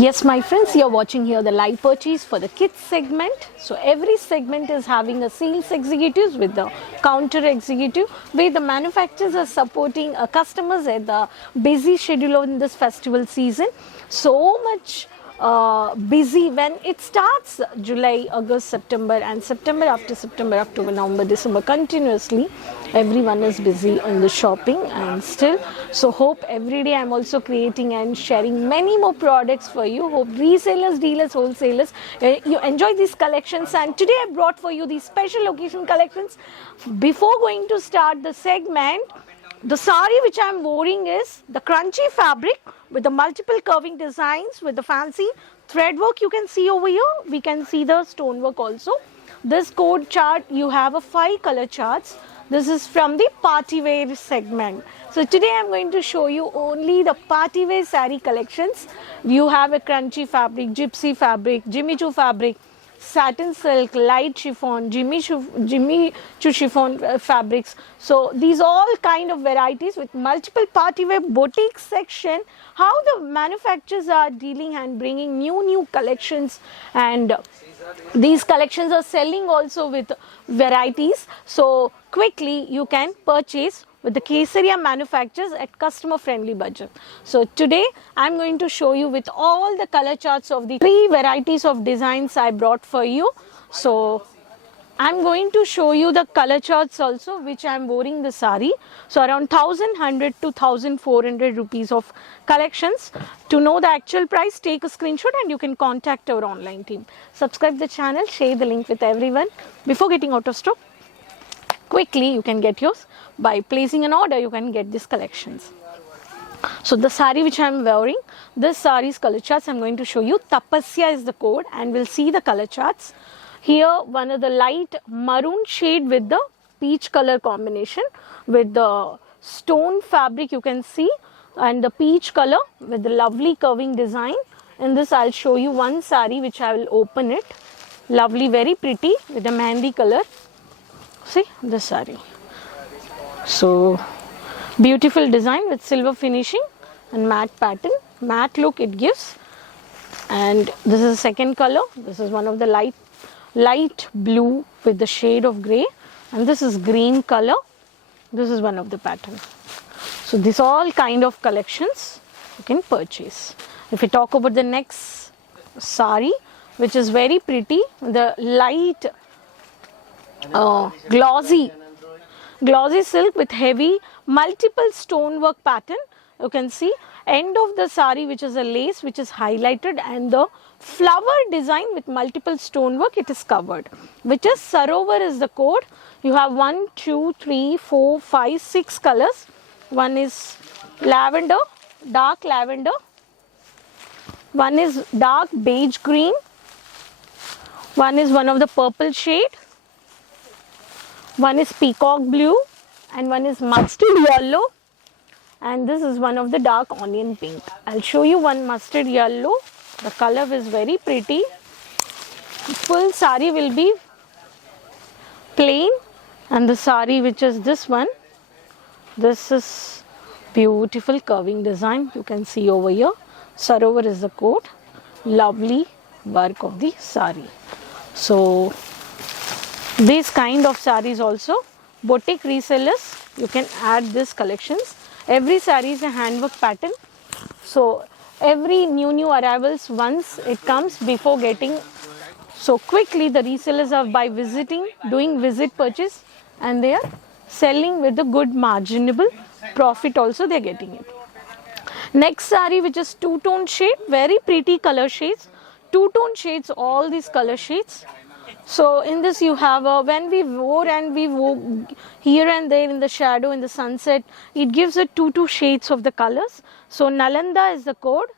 Yes, my friends, you're watching here the live purchase for the kids segment. So every segment is having a sales executives with the counter executive, where the manufacturers are supporting customers at the busy schedule in this festival season. So much busy when it starts July, August, September, and September, after September, October, November, December, continuously everyone is busy on the shopping. And still, so hope every day I'm also creating and sharing many more products for you. Hope resellers, dealers, wholesalers, you enjoy these collections. And today I brought for you these special occasion collections. Before going to start the segment, the sari which I am wearing is the crunchy fabric with the multiple curving designs with the fancy thread work you can see over here. We can see the stone work also. This code chart, you have a 5 color charts. This is from the party wear segment. So today I am going to show you only the party wear sari collections. You have a crunchy fabric, gypsy fabric, Jimmy Choo fabric, satin silk, light chiffon, Jimmy Choo chiffon fabrics. So these all kind of varieties with multiple party wear boutique section. How the manufacturers are dealing and bringing new collections, and these collections are selling also with varieties. So quickly you can purchase with the Kesaria manufacturers at customer friendly budget. So today I'm going to show you with all the color charts of the 3 varieties of designs I brought for you. So I'm going to show you the color charts also which I'm wearing the sari. So around 1100 to 1400 rupees of collections. To know the actual price, take a screenshot and you can contact our online team. Subscribe the channel, share the link with everyone. Before getting out of stock, quickly you can get yours. By placing an order, you can get these collections. So the sari which I am wearing, this sari's color charts I'm going to show you. Tapasya is the code, and we'll see the color charts. Here one of the light maroon shade with the peach color combination with the stone fabric you can see, and the peach color with the lovely curving design. In this I'll show you one sari which I will open it. Lovely, very pretty with the mehndi color. See this sari. So beautiful design with silver finishing and matte pattern. Matte look it gives. And this is the second color. This is one of the light blue with the shade of grey, and this is green color. This is one of the pattern. So these all kind of collections you can purchase. If we talk about the next sari, which is very pretty, the light glossy silk with heavy multiple stonework pattern. You can see end of the sari which is a lace which is highlighted, and the flower design with multiple stonework it is covered, which is Sarovar is the code. You have 1, 2, 3, 4, 5, 6 colors. One is lavender, dark lavender. One is dark beige green. One is one of the purple shade. One is peacock blue, and one is mustard yellow, and this is one of the dark onion pink. I'll show you one mustard yellow. The color is very pretty. Full sari will be plain, and the sari which is this one, this is beautiful curving design you can see over here. Sarovar is the code. Lovely work of the sari. So these kind of saris also, boutique resellers, you can add these collections. Every sari is a handwork pattern. So every new arrivals, once it comes before getting, so quickly the resellers are by visiting, doing visit purchase, and they are selling with a good marginable profit also they are getting it. Next sari which is two-tone shade, very pretty color shades, two-tone shades, all these color shades. So in this you have when we wore here and there in the shadow, in the sunset, it gives a two shades of the colors. So Nalanda is the code.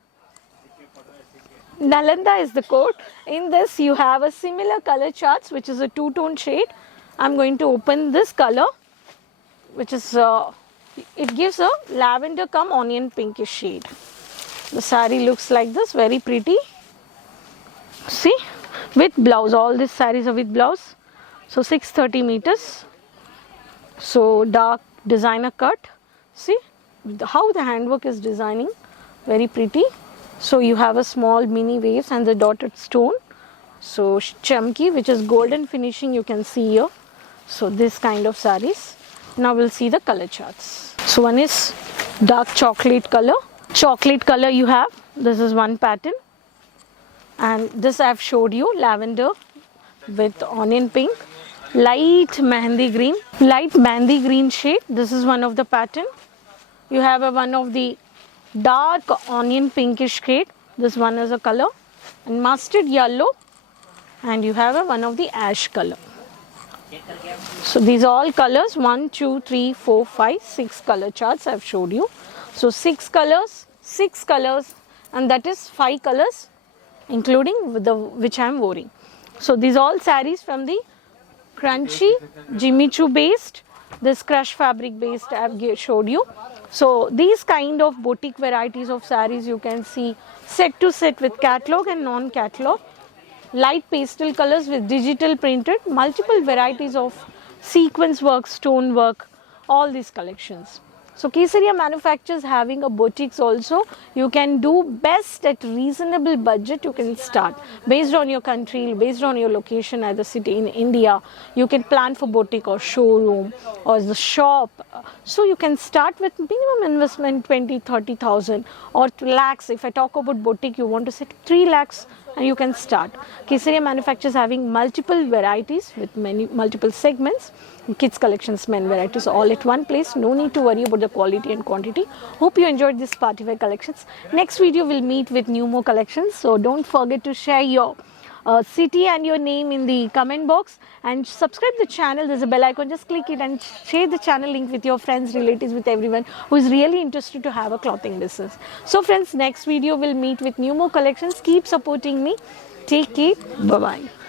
Nalanda is the code. In this you have a similar color charts which is a two-tone shade. I'm going to open this color which is it gives a lavender come onion pinkish shade. The sari looks like this, very pretty. See, with blouse, all these saris are with blouse. So 630 meters. So dark designer cut. See how the handwork is designing, very pretty. So you have a small mini waves and the dotted stone. So chunky, which is golden finishing, you can see here. So this kind of sarees. Now we'll see the color charts. So one is dark chocolate color. Chocolate color you have. This is one pattern. And this I've showed you, lavender with onion pink. Light mehendi green. Light mehendi green shade. This is one of the pattern. You have a one of the dark onion pinkish shade. This one is a color. And mustard yellow. And you have a one of the ash color. So these are all colors, 1, 2, 3, 4, 5, 6 color charts I've showed you. So 6 colors, and that is 5 colors including the which I'm wearing. So these all sarees from the crunchy Jimmy Choo based, this crush fabric based I've showed you. So these kind of boutique varieties of sarees you can see set to set with catalog and non-catalog. Light pastel colors with digital printed, multiple varieties of sequence work, stone work, all these collections. So Kesaria manufactures having a boutiques also. You can do best at reasonable budget. You can start based on your country, based on your location at the city in India. You can plan for boutique or showroom or the shop. So you can start with minimum investment 20-30,000 or lakhs. If I talk about boutique, you want to set 3 lakhs. And you can start. Kesaria manufactures having multiple varieties with many multiple segments, kids collections, men varieties, all at one place. No need to worry about the quality and quantity. Hope you enjoyed this party wear collections. Next video we'll meet with new more collections. So don't forget to share your city and your name in the comment box and subscribe the channel. There's a bell icon, just click it and share the channel link with your friends, relatives, with everyone who is really interested to have a clothing business. So friends, next video we'll meet with new more collections. Keep supporting me. Take care. Bye bye.